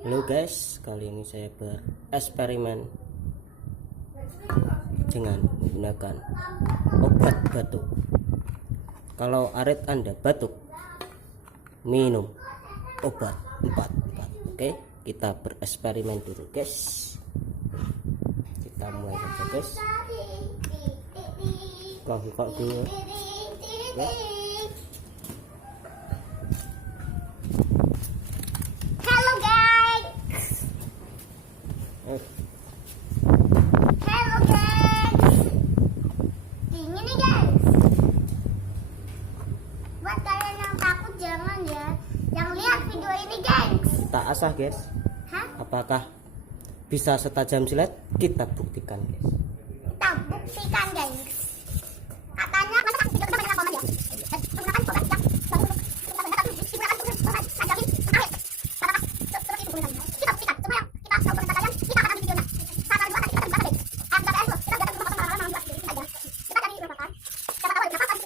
Halo guys, kali ini saya bereksperimen dengan menggunakan obat batuk. Kalau arit Anda batuk, minum obat 4. Oke, kita bereksperimen dulu guys. Kita mulai saja guys. Buka dulu. Oke. Halo guys, dingin nih guys. Buat kalian yang takut jangan ya, yang lihat video ini guys. Tak asah guys. Hah? Apakah bisa setajam silet? Kita buktikan guys. Kita buktikan guys. Katanya masa video kita banyak komen ya. Gunakan obat yang digunakan ajarin akhir. Seperti itu gunakan. Kita buktikan semua yang kita tahu komentar kalian. Kita akan di videonya. Saat kali kita bisa guys. Kita dari rumah kosong malam buat diri saja. Kita dari rumah kan. Siapa tahu kenapa kita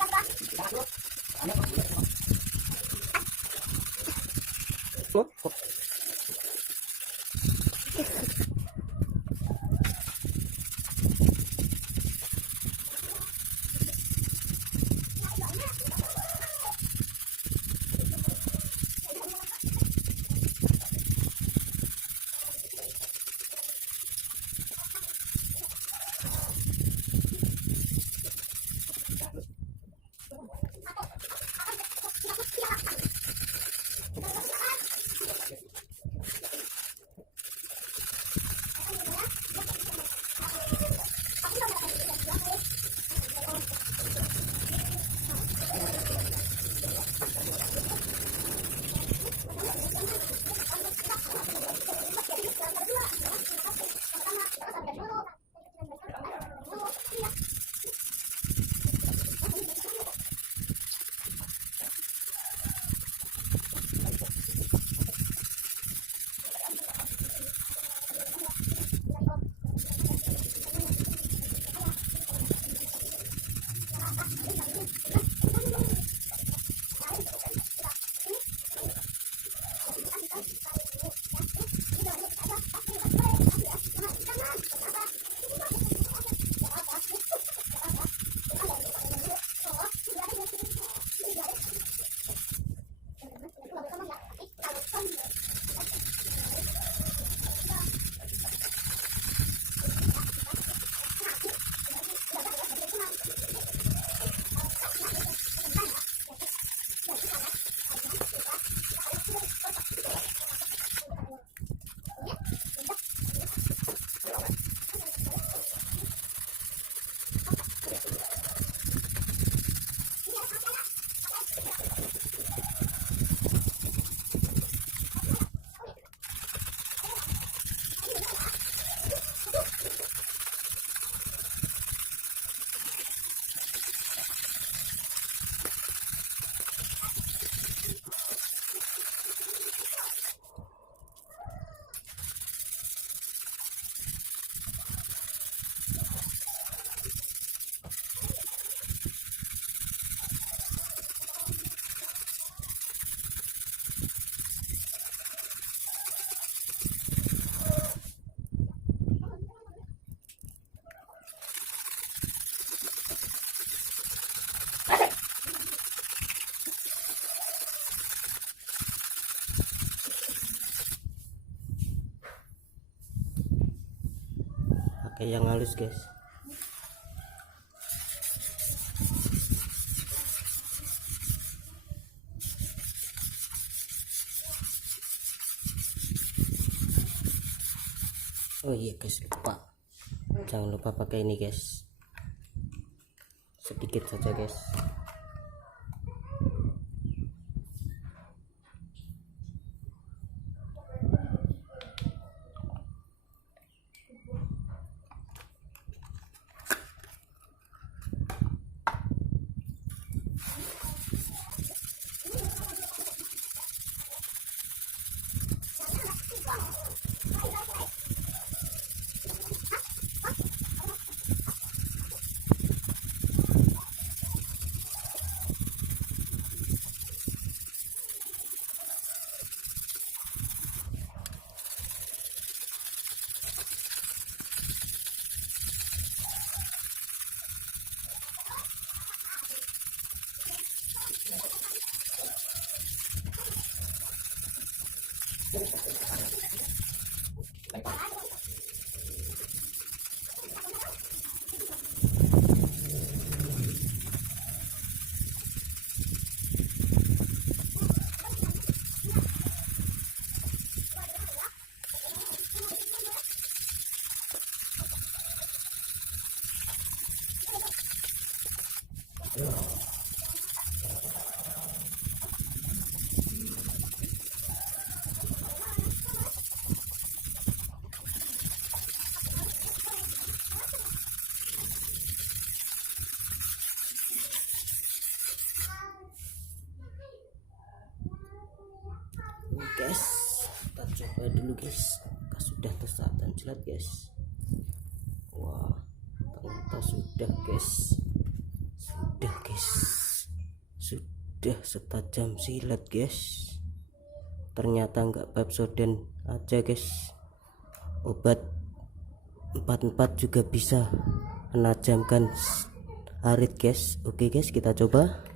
Pakai yang halus guys. Oh iya guys, lupa. Jangan lupa pakai ini guys. Sedikit saja guys. guys, kita coba dulu guys. Sudah tersatan silat guys. Wah, ternyata sudah guys. Sudah guys. Sudah setajam silat guys. Ternyata enggak Pepsodent aja guys, obat 44 juga bisa menajamkan arit guys. Oke guys, kita coba.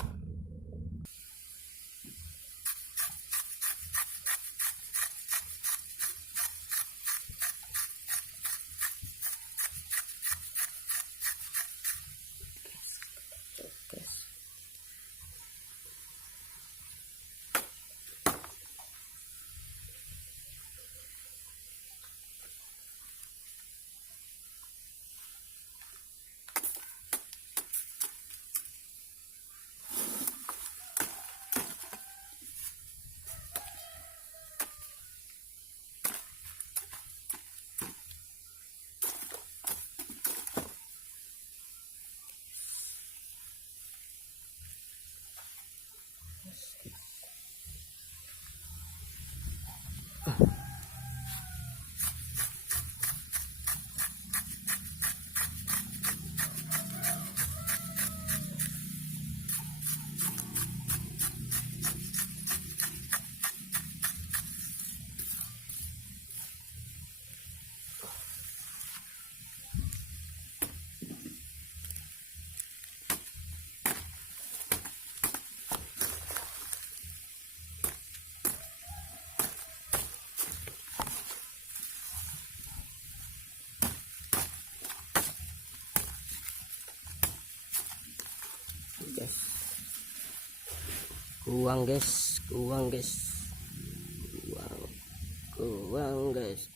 Kuang guys, kuang guys, kuang guys.